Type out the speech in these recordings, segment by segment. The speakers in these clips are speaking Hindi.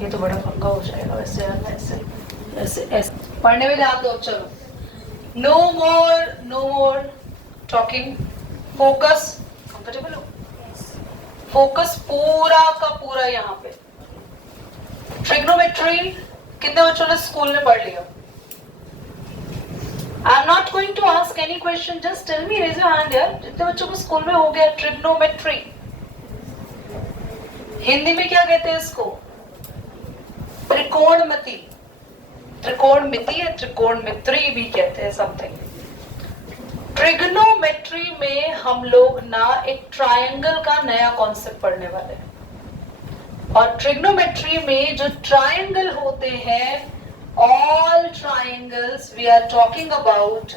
ये तो बड़ा पंगा हो जाएगा वैसे यार, ऐसे ऐसे ऐसे पढ़ने में ध्यान दो। चलो, no more talking, focus. Comfortable हो? फोकस पूरा का पूरा यहाँ पे। ट्रिग्नोमेट्री कितने बच्चों ने स्कूल में पढ़ लिया? I am not going to ask any question, just tell me, raise your hand यार। जितने बच्चों को स्कूल में हो गया ट्रिग्नोमेट्री। हिंदी में क्या कहते हैं इसको? त्रिकोणमिति। त्रिकोणमिति या त्रिकोणमित्री भी कहते हैं, समथिंग। ट्रिग्नोमेट्री में हम लोग ना एक ट्रायंगल का नया कॉन्सेप्ट पढ़ने वाले हैं। और ट्रिग्नोमेट्री में जो ट्रायंगल होते हैं, all triangles we are talking about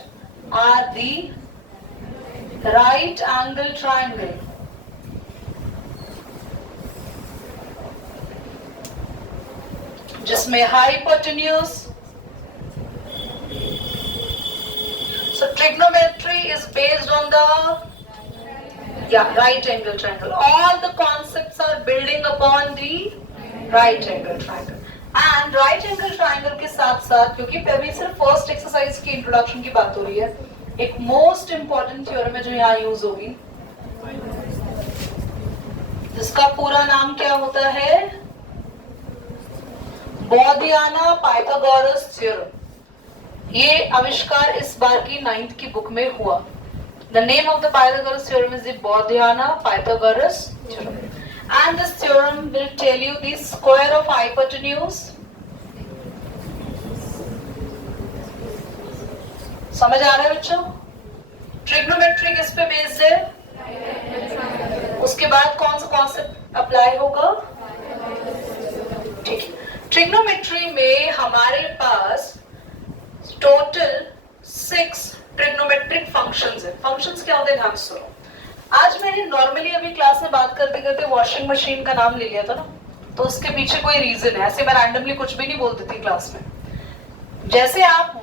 are the right angle triangle. जिसमें hypotenuse. So trigonometry is based on the right angle triangle. All the concepts are building upon the right angle triangle. And right angle triangle के साथ साथ, क्योंकि अभी सिर्फ फर्स्ट एक्सरसाइज की इंट्रोडक्शन की बात हो रही है, एक मोस्ट इंपॉर्टेंट थ्योरम है जो यहाँ यूज होगी, जिसका पूरा नाम क्या होता है? बोधियाना पाइथागोरस थ्योरम। ये आविष्कार इस बार की 9th की बुक में हुआ। The name of the Pythagoras theorem is the Baudhayana Pythagoras theorem. And this theorem will tell you the square of hypotenuse. समझ आ रहा है बच्चों? ट्रिग्नोमेट्री किस पे बेस्ड है? उसके बाद कौन सा कॉन्सेप्ट अप्लाई होगा? ठीक है। ट्रिग्नोमेट्री में हमारे पास टोटल 6 ट्रिग्नोमेट्रिक फंक्शंस है। फंक्शंस क्या होते हैं ध्यान से सुनो। आज मैंने नॉर्मली अभी क्लास में बात करते करते वॉशिंग मशीन का नाम ले लिया था ना, तो उसके पीछे कोई रीजन है। ऐसे मैं रैंडमली कुछ भी नहीं बोलती थी क्लास में। जैसे आप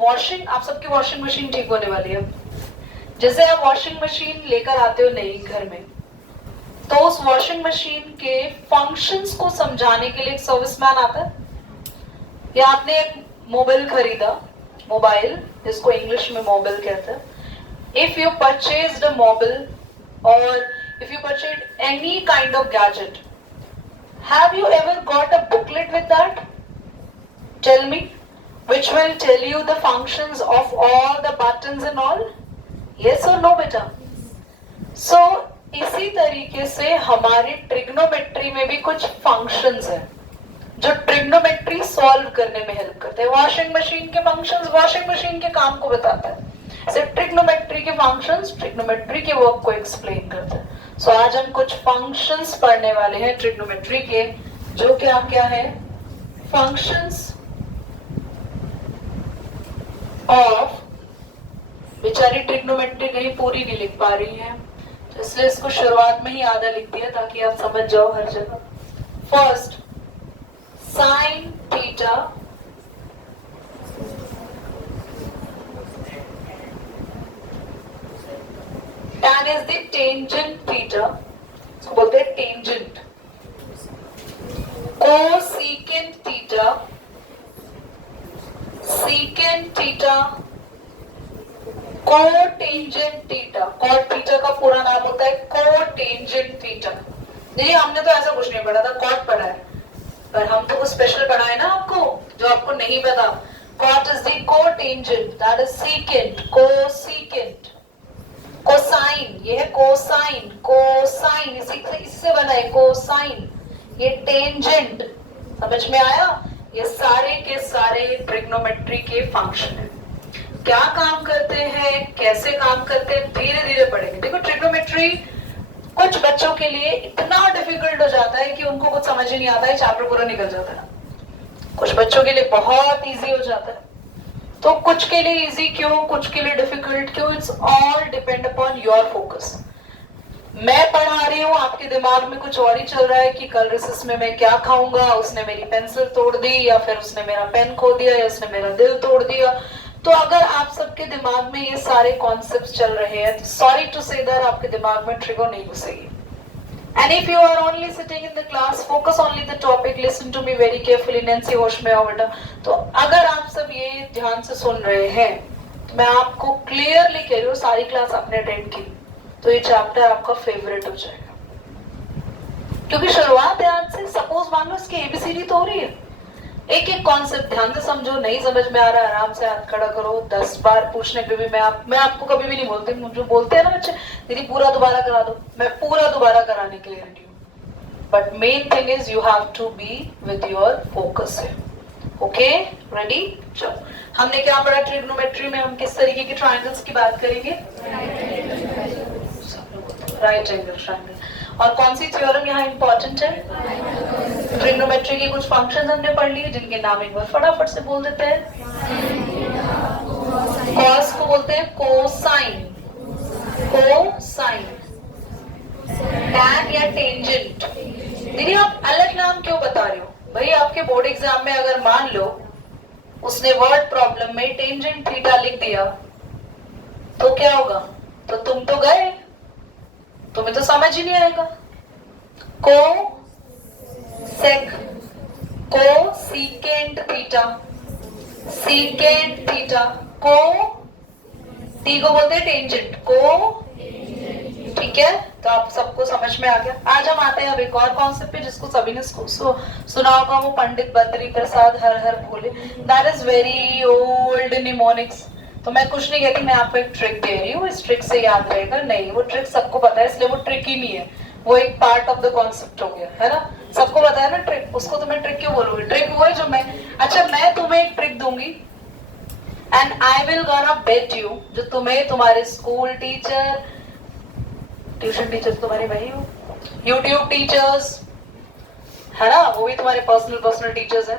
सबकी वॉशिंग मशीन ठीक होने वाली है, जैसे आप वॉशिंग मशीन लेकर आते हो नई घर में, तो उस वॉशिंग मशीन के फंक्शंस को समझाने के लिए एक सर्विसमैन आता है। या आपने एक मोबाइल खरीदा, मोबाइल जिसको इंग्लिश में मोबाइल कहते हैं। If you purchased a mobile or if you purchased any kind of gadget, have you ever got a booklet with that? Tell me, which will tell you the functions of all the buttons and all? Yes or no beta? So इसी तरीके से हमारी ट्रिग्नोमेट्री में भी कुछ फंक्शंस हैं जो ट्रिग्नोमेट्री सॉल्व करने में हेल्प करते हैं। वॉशिंग मशीन के फंक्शंस वॉशिंग मशीन के काम को बताता है, सिर्फ ट्रिग्नोमेट्री के फंक्शंस ट्रिग्नोमेट्री के वर्क को एक्सप्लेन करते हैं। सो आज हम कुछ फंक्शंस पढ़ने वाले हैं ट्रिग्नोमेट्री के, जो क्या क्या है? फंक्शंस ऑफ, बेचारी ट्रिग्नोमेट्री कहीं पूरी नहीं लिख पा रही है, तो इसलिए इसको शुरुआत में ही आधा लिख दिया ताकि आप समझ जाओ हर जगह। First, sine theta tan is the tangent theta, इसको बोलते हैं tangent. Cosecant theta, secant theta, cotangent theta. Cot theta का पूरा नाम होता है कोटेंजेंट थीटा। नहीं, हमने तो ऐसा कुछ नहीं पढ़ा था, कॉट पढ़ा है, पर हम तो कुछ स्पेशल पढ़ा है ना आपको जो आपको नहीं पता। Cot is the cotangent, that is secant. Cosecant, cosine, ये है कोसाइन। कोसाइन इससे बना है कोसाइन। ये टेंजेंट, समझ में आया? ये सारे के सारे ट्रिग्नोमेट्री के फंक्शन है। क्या काम करते हैं, कैसे काम करते हैं, धीरे धीरे पढ़ेंगे। देखो ट्रिग्नोमेट्री कुछ बच्चों के लिए इतना डिफिकल्ट हो जाता है कि उनको कुछ समझ ही नहीं आता है, चैप्टर पूरा निकल जाता है। कुछ बच्चों के लिए बहुत इजी हो जाता है, तो कुछ के लिए इजी क्यों, कुछ के लिए डिफिकल्ट क्यों, it's all depend upon your focus. मैं पढ़ा रही हूँ, आपके दिमाग में कुछ और ही चल रहा है कि कल रिसेस में मैं क्या खाऊंगा, उसने मेरी पेंसिल तोड़ दी, या फिर उसने मेरा पेन खो दिया, या उसने मेरा दिल तोड़ दिया। तो अगर आप सबके दिमाग में ये सारे कॉन्सेप्ट्स चल रहे हैं, सॉरी टू से दैट आपके दिमाग में ट्रिगर नहीं घुसेगी। And if you are only sitting in the class, focus only the topic, listen to me very carefully, Nancy होश में आओ बेटा। तो अगर आप सब ये ध्यान से सुन रहे हैं, तो मैं आपको क्लियरली कह रही हूँ सारी क्लास आपने अटेंड की, तो ये चैप्टर आपका फेवरेट हो जाएगा। क्योंकि शुरुआत है आज से। सपोज मान लो इसकी एबीसीडी तो हो रही है, एक एक कॉन्सेप्ट ध्यान से समझो, नहीं समझ में आ रहा है आराम से हाथ खड़ा करो, 10 बार पूछने पे भी मैं आपको कभी भी नहीं बोलती, मुझे बोलते हैं ना बच्चे दीदी पूरा दोबारा करा दो, मैं पूरा दोबारा कराने के लिए रेडी हूँ। But main thing is you have to be with your focus है। Okay ready? चलो, हमने क्या पढ़ा ट्रिग्नोमेट्री में? हम किस तरीके के ट्रायंगल्स की बात करेंगे? Right angle triangle. और कौन सी थ्योरम यहाँ इंपॉर्टेंट है? ट्रिग्नोमेट्री के कुछ फंक्शंस हमने पढ़ लिए, जिनके नाम एक बार फटाफट से बोल देते हैं। कॉस को बोलते हैं कोसाइन, कोसाइन। टैन या टेंजेंट। दीदी आप अलग नाम क्यों बता रहे हो? भाई आपके बोर्ड एग्जाम में अगर मान लो उसने वर्ड प्रॉब्लम में टेंजेंट थीटा लिख दिया तो क्या होगा? तो तुम तो गए, तुम्हें तो समझ ही नहीं आएगा। को सेक, को सीकेंट थीटा, सीकेंट थीटा, को टी को बोलते हैं टेंजेंट, को। ठीक है, तो आप सबको समझ में आ गया। आज हम आते हैं अब एक और कॉन्सेप्ट पे जिसको सभी ने सुना होगा, वो Pandit Badri Prasad Har Har Bhole. That is very old mnemonics. तो मैं कुछ नहीं कहती, मैं आपको एक ट्रिक दे रही हूँ, इस ट्रिक से याद रहेगा। नहीं, वो ट्रिक सबको पता है, इसलिए वो ट्रिक ही नहीं है, वो एक पार्ट ऑफ द कॉन्सेप्ट हो गया है ना। सबको पता है ना ट्रिक, उसको तुम्हें ट्रिक क्यों बोलोगे? ट्रिक वो है जो मैं तुम्हें एक ट्रिक दूंगी and I will gonna bet you, जो तुम्हें तुम्हारे स्कूल टीचर, ट्यूशन टीचर तुम्हारे वही हो, यूट्यूब टीचर्स है ना, वो भी तुम्हारे पर्सनल टीचर्स हैं,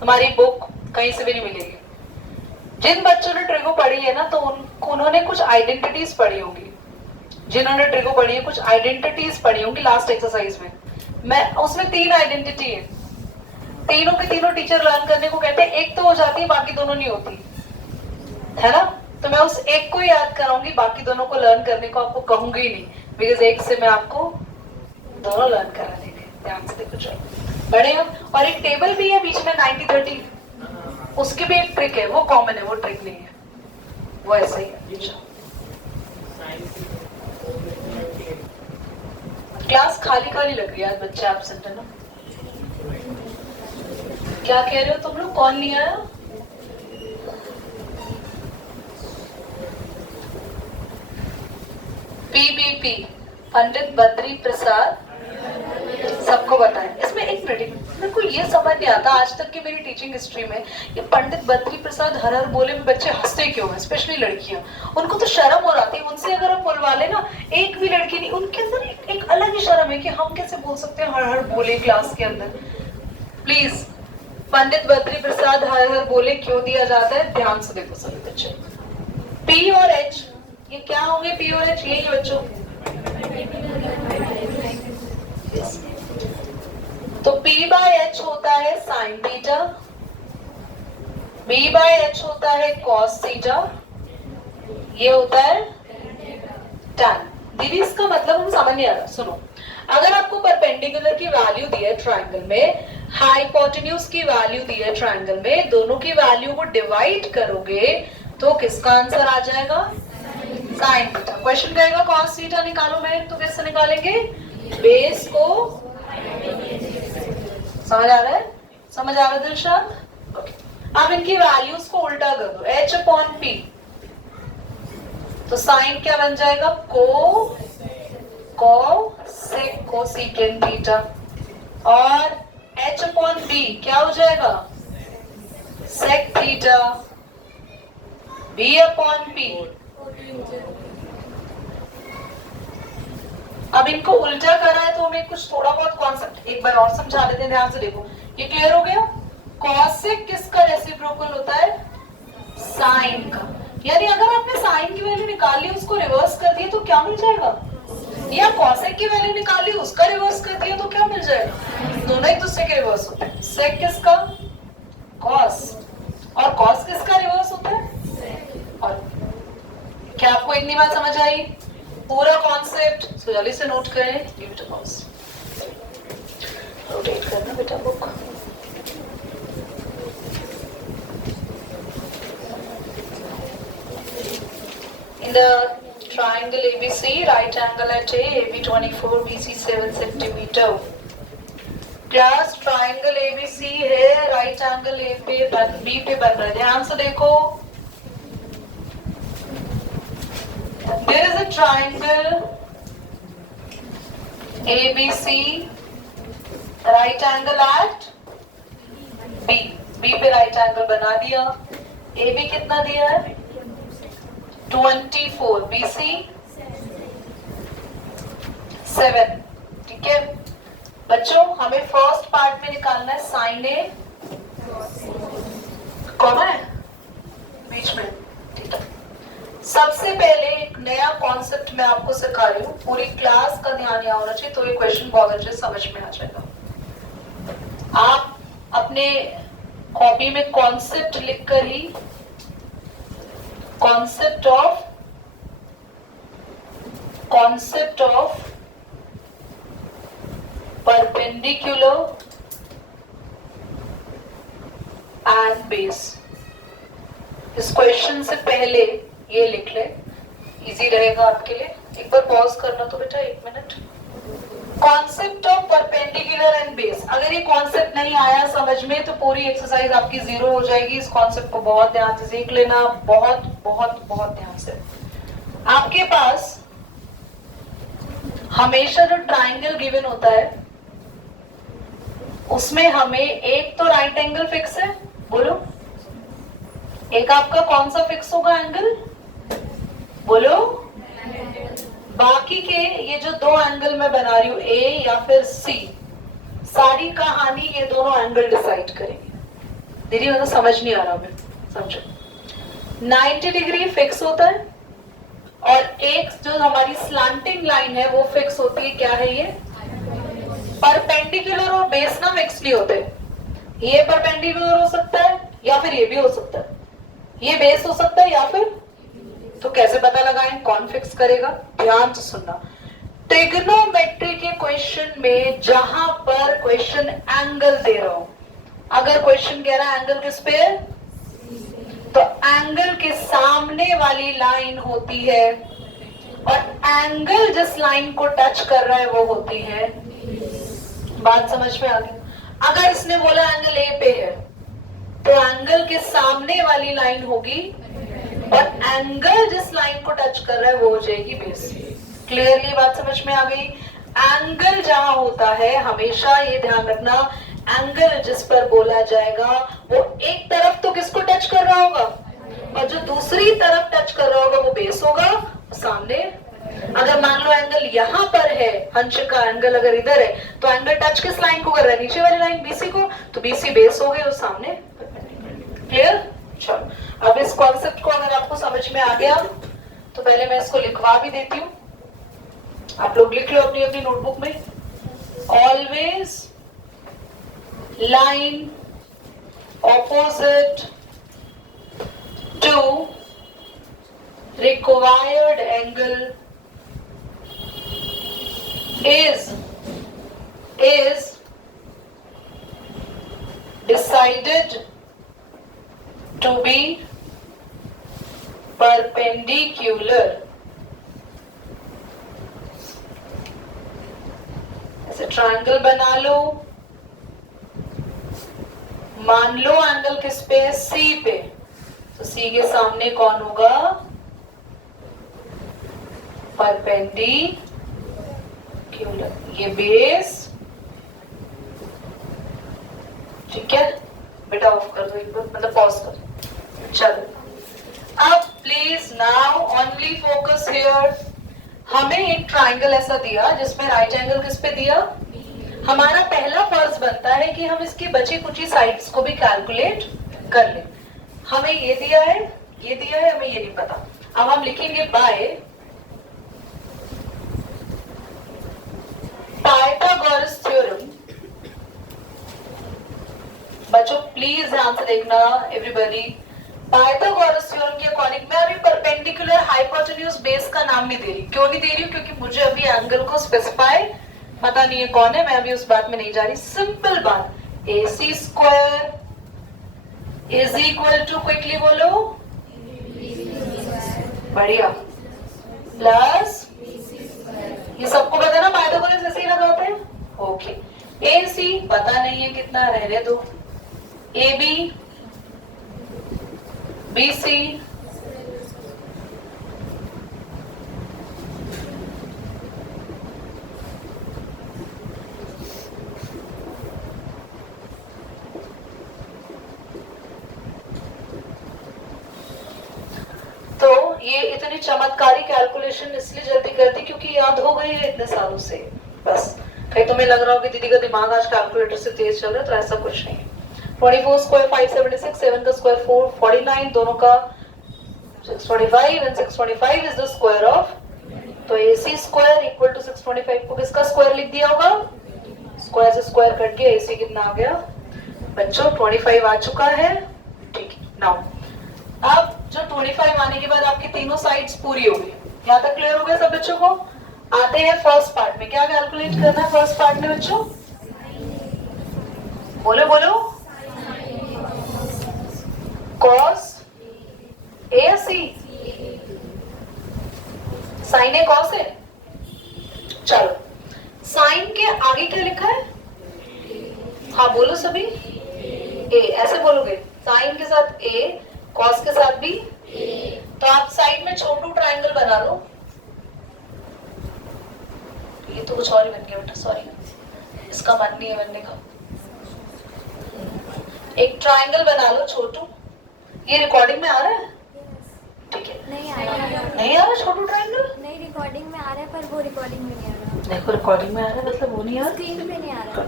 तुम्हारी बुक कहीं से भी नहीं मिलेगी। जिन बच्चों ने ट्रिगो पढ़ी है ना, तो उन्होंने कुछ आइडेंटिटीज पढ़ी होगी, जिन्होंने ट्रिगो पढ़ी है कुछ आइडेंटिटीज पढ़ी होंगी लास्ट एक्सरसाइज में। मैं उसमें 3 आइडेंटिटी है, तीनों के तीनों टीचर लर्न करने को कहते हैं। एक तो हो जाती है, बाकी दोनों नहीं होती है ना। तो मैं उस एक को याद कराऊंगी, बाकी दोनों को लर्न करने को आपको कहूंगी ही नहीं, बिकॉज एक से मैं आपको दोनों लर्न करा देंगे। ध्यान से देखो, चलो बड़े हम। और एक टेबल भी है बीच में 90-30, उसकी भी एक ट्रिक है, वो कॉमन है, वो ट्रिक नहीं है, वो ऐसा ही है। क्लास खाली खाली लग रही है आज, बच्चे एब्सेंट है ना। क्या कह रहे हो तुम लोग? कौन नहीं आया? पीबीपी पंडित बद्री प्रसाद सबको बताएं। इसमें एक मिनट, मेरे को ये समझ नहीं आता आज तक की मेरी टीचिंग हिस्ट्री में, ये पंडित बद्री प्रसाद हर हर बोले में बच्चे हंसते क्यों हैं? स्पेशली लड़कियां, उनको तो शर्म हो रही है। उनसे अगर हम बोलवा ले ना, एक भी लड़की नहीं, उनके अंदर एक अलग ही शर्म है कि हम कैसे बोल सकते हैं हर हर बोले क्लास के अंदर। प्लीज, पंडित बद्री प्रसाद हर हर बोले क्यों दिया जाता है? ध्यान से देखो सभी बच्चे। पी और एच, ये क्या होंगे? पी और एच यही बच्चों। तो P बाय H होता है sine theta, B by H होता है कॉस थीटा, ये होता है tan। दीदी इसका मतलब हम समझ नहीं आ रहा। सुनो, अगर आपको परपेंडिकुलर की वैल्यू दी है ट्रायंगल में, हाइपोटेन्यूज की वैल्यू दी है ट्रायंगल में, दोनों की वैल्यू को डिवाइड करोगे तो किसका आंसर आ जाएगा? Sine theta. क्वेश्चन कहेगा कॉस थीटा निकालो, मैं तो कैसे निकालेंगे? बेस को, समझ आ रहा है? समझ आ रहा है दिलशाद? ओके, अब इनकी वैल्यूज को उल्टा कर दो, h अपॉन p, तो साइन क्या बन जाएगा? को सेकेंड थीटा, और h अपॉन b क्या हो जाएगा? Sec theta, b upon p। अब इनको उल्टा करा है तो हमें कुछ थोड़ा बहुत कॉन्सेप्ट एक बार और समझा देते हैं, ध्यान से देखो। ये क्लियर हो गया? कॉसेक किसका रेसिप्रोकल होता है? साइन का। यानी अगर आपने साइन की वैल्यू निकाली, उसको रिवर्स कर दिया तो क्या मिल जाएगा? या कॉसेक की वैल्यू निकाली, उसका रिवर्स कर दिया तो क्या मिल जाएगा? दोनों एक दूसरे के रिवर्स होते हैं। सेक किसका? कॉस। और कॉस किसका रिवर्स होता है? और क्या आपको इतनी बात समझ आई? पूरा कॉन्सेप्ट सो जल्दी से नोट करें. Give it a pause. Rotate करना बेटा book. In the triangle ABC, right angle at A, AB 24, BC 7 centimeter. Class triangle ABC है, राइट एंगल A पे B पे बन रहा है. ध्यान से देखो. There is a triangle ABC, right angle at B. B पे राइट एंगल बना दिया. AB कितना दिया है? 24. BC 7. ठीक है बच्चों, हमें फर्स्ट पार्ट में निकालना है साइन ए. कौन है बीच में? ठीक है. सबसे पहले एक नया कॉन्सेप्ट मैं आपको सिखा रही हूँ. पूरी क्लास का ध्यान यहाँ होना चाहिए तो ये क्वेश्चन बहुत अच्छे समझ में आ जाएगा. आप अपने कॉपी में कॉन्सेप्ट लिखकर ही concept of perpendicular and base. इस क्वेश्चन से पहले ये लिख ले, इजी रहेगा आपके लिए. एक बार पॉज करना तो बेटा 1 minute. Concept of perpendicular and base. अगर ये कॉन्सेप्ट नहीं आया समझ में तो पूरी एक्सरसाइज आपकी जीरो हो जाएगी. इस कॉन्सेप्ट को बहुत ध्यान से सीख लेना, बहुत बहुत बहुत ध्यान से. आपके पास हमेशा जो ट्राइंगल गिवन होता है उसमें हमें एक तो राइट एंगल फिक्स है. बोलो, एक आपका कौन सा फिक्स होगा एंगल? बोलो. बाकी के ये जो दो एंगल मैं बना रही हूं ए या फिर सी, सारी कहानी ये दोनों एंगल डिसाइड करेंगे. दीदी मतलब समझ नहीं आ रहा मैं, समझो. 90 डिग्री फिक्स होता है और एक जो हमारी स्लांटिंग लाइन है वो फिक्स होती है. क्या है ये? परपेंडिकुलर और बेस ना फिक्स नहीं होते. ये परपेंडिकुलर हो सकता है या फिर ये भी हो सकता है. ये बेस हो सकता है या फिर. तो कैसे पता लगाएं कौन फिक्स करेगा? ध्यान से सुनना. ट्रिग्नोमेट्री के क्वेश्चन में जहां पर क्वेश्चन एंगल दे रहा हूं, अगर क्वेश्चन कह रहा है एंगल किस पे है तो एंगल के सामने वाली लाइन होती है और एंगल जिस लाइन को टच कर रहा है वो होती है. बात समझ में आ गई? अगर इसने बोला एंगल ए पे है तो एंगल के सामने वाली लाइन होगी और एंगल जिस लाइन को टच कर रहा है वो हो जाएगी बेस. क्लियरली बात समझ में आ गई? एंगल जहां होता है हमेशा ये ध्यान रखना, एंगल जिस पर बोला जाएगा वो एक तरफ तो किसको टच कर रहा होगा और जो दूसरी तरफ टच कर रहा होगा वो बेस होगा. सामने अगर मान लो एंगल यहाँ पर है, अंश का एंगल अगर इधर है तो एंगल टच किस लाइन को कर रहा है? नीचे वाली लाइन बीसी को. तो बीसी बेस हो गई और सामने. क्लियर? चलो, अब इस कॉन्सेप्ट को अगर आपको समझ में आ गया तो पहले मैं इसको लिखवा भी देती हूँ. आप लोग लिख लो अपनी अपनी नोटबुक में. Always line opposite to required angle is decided to be perpendicular. ऐसे ट्रायंगल बना लो. मान लो एंगल किस पे है? सी पे. तो सी के सामने कौन होगा? परपेंडिकुलर. ये बेस. ठीक है बेटा, ऑफ कर दो एक बार, मतलब पॉज कर दो. चलो अब please now only focus here. हमें एक ट्राइंगल ऐसा दिया जिसमें राइट एंगल किस पे दिया? हमारा पहला फर्ज बनता है कि हम इसकी बची कुची साइड्स को भी कैलकुलेट कर लें. हमें ये दिया है, ये दिया है, हमें ये नहीं पता. अब हम लिखेंगे बाय पाइथागोरस थ्योरम. बच्चों प्लीज ध्यान से देखना एवरीबॉडी. पाइथागोरस थ्योरम के अकॉर्डिंग मैं अभी परपेंडिकुलर हाइपोटेन्यूज बेस का नाम नहीं दे रही। क्यों नहीं दे रही हूँ? क्योंकि मुझे अभी एंगल को स्पेसिफाई पता नहीं है कौन है, मैं अभी उस बात में नहीं जा रही। सिंपल बात, AC square is equal to, quickly बोलो, बढ़िया, प्लस ये सबको पता है ना, पाइथागोरस ऐसे ही लगाते हैं। ओके, AC पता नहीं है कितना, रहने दो। AB BC तो ये इतनी चमत्कारी कैलकुलेशन इसलिए जल्दी करती क्योंकि याद हो गई है इतने सालों से। बस कहीं तुम्हें लग रहा हो कि दीदी का दिमाग आज कैलकुलेटर से तेज चल रहा है, तो ऐसा कुछ नहीं है। 24 स्क्वायर 576, 7 का स्क्वायर 449, दोनों का 625 and 625 is the square of, तो AC स्क्वायर इक्वल टू 625 को किसका स्क्वायर लिख दिया होगा? स्क्वायर से स्क्वायर कट गया, AC कितना आ गया बच्चों? 25 आ चुका है। ठीक है, नाउ अब जो 25 आने के बाद आपकी तीनों साइड्स पूरी हो गई। यहाँ तक क्लियर हो गया सब बच्चों को? आते हैं फर्स्ट पार्ट में। क्या कैलकुलेट करना है फर्स्ट पार्ट में बच्चों? बोलो बोलो, कॉस ए या सी? साइन है, कॉस है? चलो, साइन के आगे क्या लिखा है? हाँ बोलो सभी, ए, ऐसे बोलोगे, साइन के साथ ए, कॉस के साथ भी ए। तो आप साइड में छोटू ट्रायंगल बना लो। ये तो कुछ और ही बन गया बेटा, सॉरी, इसका मन नहीं है बनने का। एक ट्रायंगल बना लो छोटू। ये रिकॉर्डिंग में आ रहा है? ठीक है, नहीं आ रहा, नहीं आ रहा छोटू ट्रायंगल? नहीं रिकॉर्डिंग में आ रहा है पर वो रिकॉर्डिंग में नहीं आ रहा। देखो रिकॉर्डिंग में आ रहा है, मतलब वो नहीं आ रहा, स्क्रीन पे नहीं आ रहा।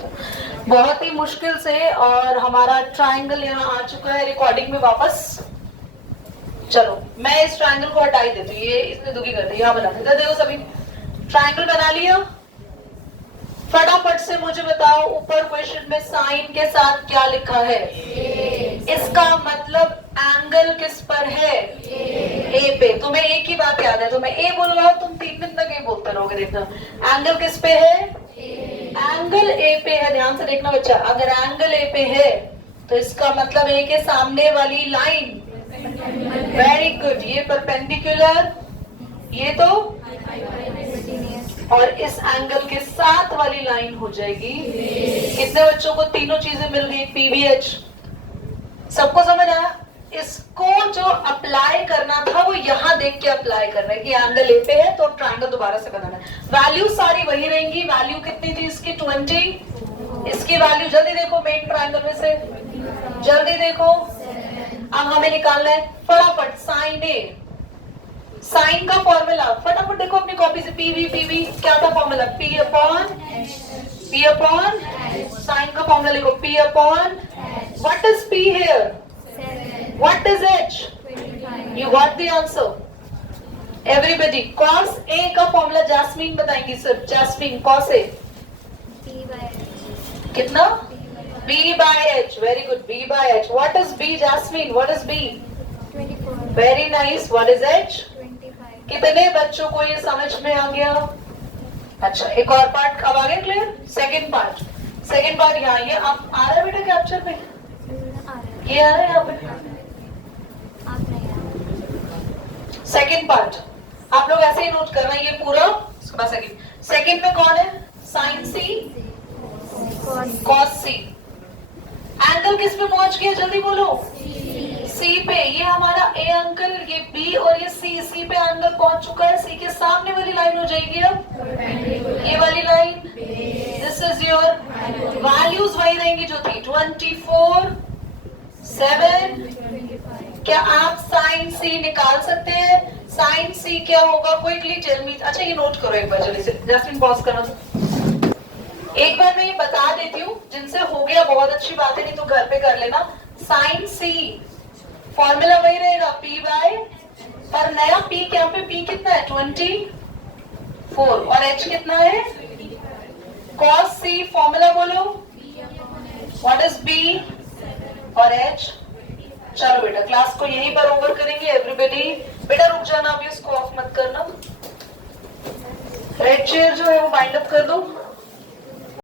बहुत ही मुश्किल से, और हमारा ट्रायंगल यहाँ आ चुका है रिकॉर्डिंग में वापस। चलो मैं इस ट्रायंगल को हटा ही देती हूँ, ये इसने दुखी कर दिया। यहाँ बना देते, देखो सभी ट्रायंगल बना लिया। फटाफट से मुझे बताओ ऊपर क्वेश्चन में साइन के साथ क्या लिखा है? इसका मतलब एंगल किस पर है? ए पे। तुम्हें एक ही बात याद है, तुम्हें ए बोल रहा हो, तुम 3 दिन तक ए बोलते रहोगे। देखना एंगल किस पे है? एंगल ए पे है। ध्यान से देखना बच्चा, अगर एंगल ए पे है तो इसका मतलब ए के सामने वाली लाइन, वेरी गुड, ये परपेंडिकुलर, ये तो, और इस एंगल के साथ वाली लाइन हो जाएगी। कितने बच्चों को तीनों चीजें मिल गई? PVH सबको समझ आया? इसको जो अप्लाई करना था वो यहाँ देख के अप्लाई करना है कि एंगल ए पे है तो ट्रायंगल दोबारा से बनाना है। वैल्यू सारी वही रहेंगी। वैल्यू कितनी थी इसकी? 20। इसकी वैल्यू जल्दी देखो, मेन ट्रायंगल में से जल्दी देखो। अब हमें निकालना है फटाफट साइन ए। साइन का फॉर्मूला फटाफट देखो अपनी कॉपी से। पीवी क्या था फॉर्मूला? पी अपॉन साइन का फॉर्मूला लिखो, P upon, what is P here? What is H? You got the answer everybody. Cos A का फॉर्मूला जैस्मीन बताएंगी सर। जैस्मीन कॉस ए कितना? B by H, very good, B by H। What is B Jasmine? What is B? 24। Very nice. What is H? 25। कितने बच्चों को ये समझ में आ गया? अच्छा, एक और पार्ट अब आ गया क्लियर? सेकंड पार्ट यहाँ, ये आप आ रहा है बेटा कैप्चर पे? ये आ रहा है यहाँ पे? सेकंड पार्ट आप लोग ऐसे ही नोट करना, ये पूरा सेकंड में कौन है? साइन सी, कॉस सी। एंगल किस पे पहुंच गया? जल्दी बोलो। सी पे। ये हमारा ए अंकल, ये बी और ये सी। सी पे एंगल पहुंच चुका है। सी के सामने वाली लाइन हो जाएगी अब ये वाली line. This is your values वही रहेंगी जो थी 24, 7। क्या आप साइन सी निकाल सकते हैं? साइन सी क्या होगा? Quickly tell me. अच्छा ये नोट करो एक बार जल्दी से, जस्ट पॉज करना। एक बार मैं ये बता देती हूँ, जिनसे हो गया बहुत अच्छी बात है, नहीं तो घर पे कर लेना। साइन सी फॉर्मूला वही रहेगा, P बाय, पर नया P क्या पे? P कितना है? 24 और H कितना है? cos C। फॉर्मूला बोलो, व्हाट इज B और H? चलो बेटा क्लास को यहीं पर ओवर करेंगे एवरीबॉडी। बेटा रुक जाना, अभी उसको ऑफ मत करना। रेड चेयर जो है वो बाइंड अप कर दो।